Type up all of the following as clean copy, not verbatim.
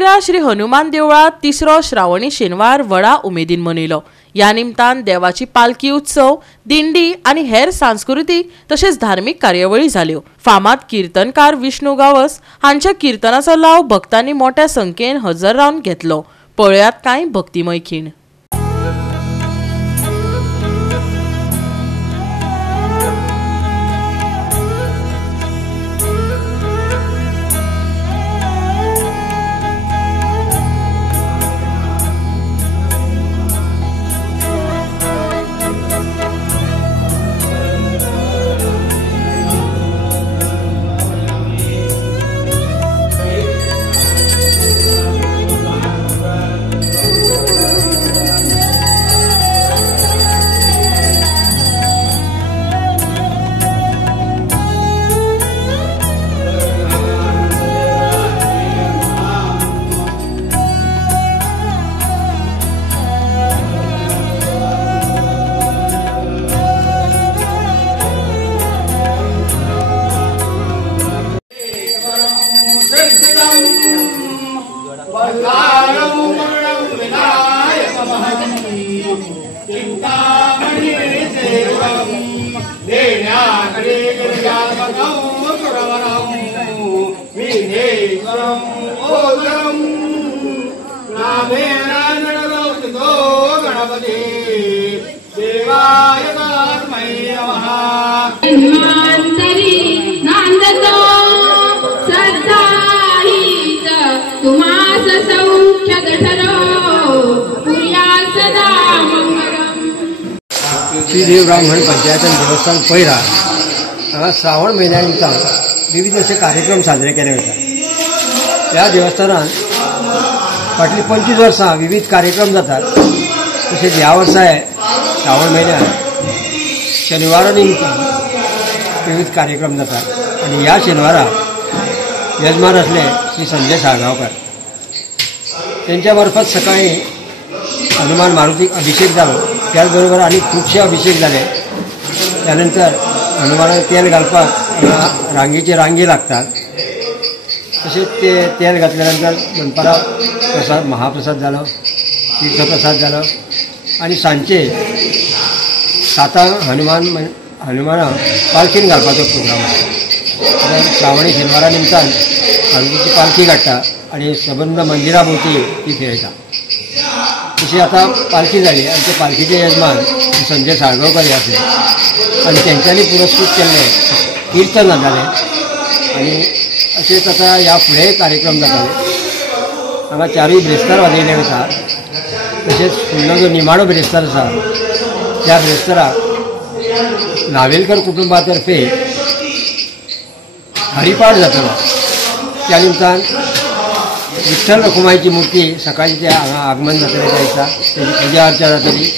शिंदखेडा श्री हनुमान देवळात तिसरो श्रावणी शेनवार व्हडा उमेदीन मनयलो। या निमतान देवाची पालखी उत्सव, दिंडी आणि हेर सांस्कृतिक तसेच धार्मिक कार्यावळी जाल्यो। फामाद कीर्तनकार विष्णू गावस हांच्या कीर्तनाचो लाव भक्तांनी मोठ्या संख्येन हजर रावन घेतलो। पळयात कांय भक्तिमय खीण। श्री देव ब्राह्मण पंचायत देवस्थान पैरा हांगा श्रावण महिन्यानिमतान विविध असे कार्यक्रम साजरे केले वतात। ह्या देवस्थानात फाटली 25 वर्सां विविध कार्यक्रम जातात। तशेंच ह्या वर्सा श्रावण महिन्यात शेनवारा निमतान विविध कार्यक्रम जातात आणि ह्या शेनवाराक यजमान असले श्री संजय साळगांवकर। त्यांच्या मार्फत सकाळी हनुमान मारुतीक अभिषेक जालो। त्याचबरोबर आणि खूपशे अभिषेक झाले। त्यानंतर हनुमानाक तेल घालपाक रांगेचे रांगी लागतात। तसेच ते तेल घातल्यानंतर दनपारा प्रसाद महाप्रसाद झालो, तीर्थप्रसाद झालो आणि सांजचे 7 हनुमानाक पालखीन घालपाचो प्रोग्राम आसा। श्रावणी शेनवारा निमतान मारुतीची पालखी काडटा आणि सबंद मंदिरा भोवती ती फिरयता। तशी आता पालखी झाली आणि ते पालखीचे यजमान संजय साळगांवकर हे आसले आणि त्यांच्यानी पुरस्कृत केल्ले कीर्तन जाताले आणि असेच आता ह्या फुडें कार्यक्रम जाताले। हांगा 4 ब्रेस्तार वाजयले वता। तसेच फुडलो जो निमाणो ब्रेस्तार आसा त्या ब्रेस्ताराक नावेलकर कुटुंबातर्फे हरिपाठ जातलो। त्या निमतान विठ्ठल रखुमाईची मूर्ती सकाळी ते हांगा आगमन जातलें त्या दिसा तेजी पुजा अर्चा जातली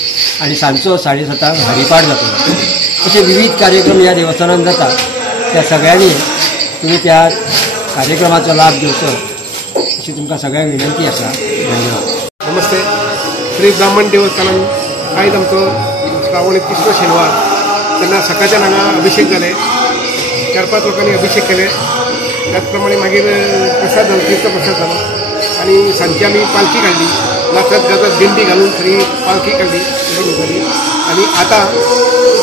आणि सांजचो 7:30 हरिपाठ जातलो। असे विविध कार्यक्रम ह्या देवस्थानात जातात। त्या सगळ्यांनी तुम्ही त्या कार्यक्रमाचा लाभ घेवचो अशी तुमकां सगळ्यांक विनंती आसा। धन्यवाद। नमस्ते। श्री ब्राह्मण देवस्थानात आयज आमचो श्रावणी तिसरो शेनवार तेन्ना सकाळच्यान हांगा अभिषेक जाले। 4-5 लोकांनी अभिषेक केले। त्याचप्रमाणे मागीर प्रसाद जालो, तीर्थप्रसाद जालो आणि सांजची आमी पालखी काडली। नाचत गाजत दिंडी घालून खरी पालखी काडली आणि आता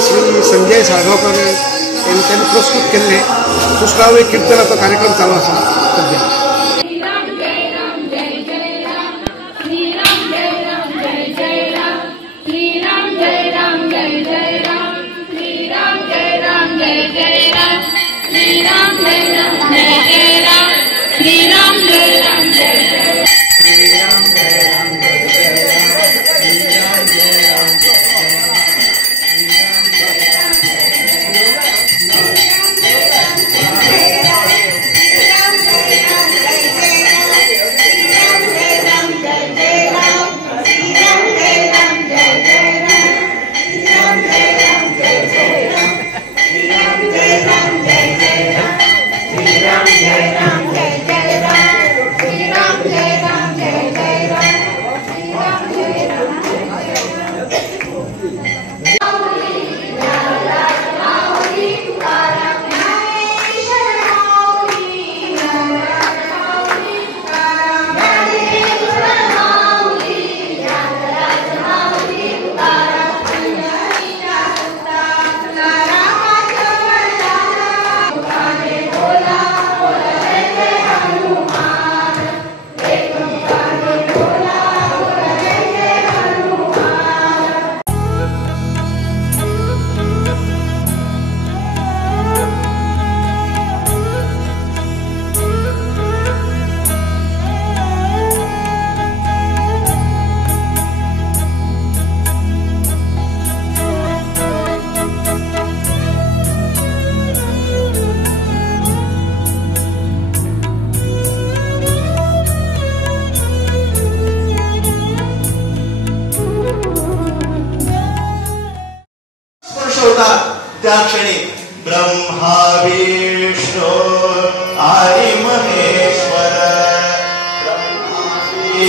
श्री संजय साळगांवकर यांनी पुरस्कृत केल्ले पुष्कळावळी कीर्तनाचो कार्यक्रम चालू आसा सध्या।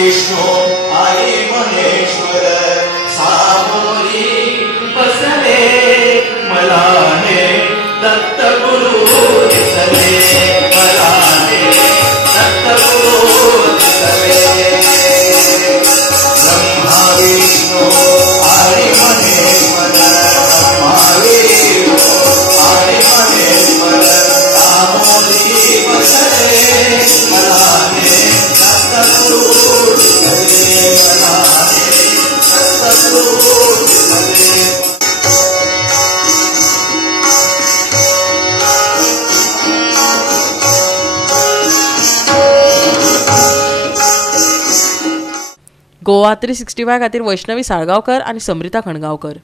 विष्णू आई महेश्वर सामोरी बसले मला हे दत्तगुरु दिसले मला हे दत्तगुरु दिसले ब्रह्मा विष्णू आई महेश्वर ब्रह्मा विष्णू आई महेश्वर सामोरी बसले मला हे दत्तगुरु दिसले मला हे दत्तगुरु दिसले गोवा 365 खातीर वैष्णवी साळगांवकर आणि समृता खणगांवकर।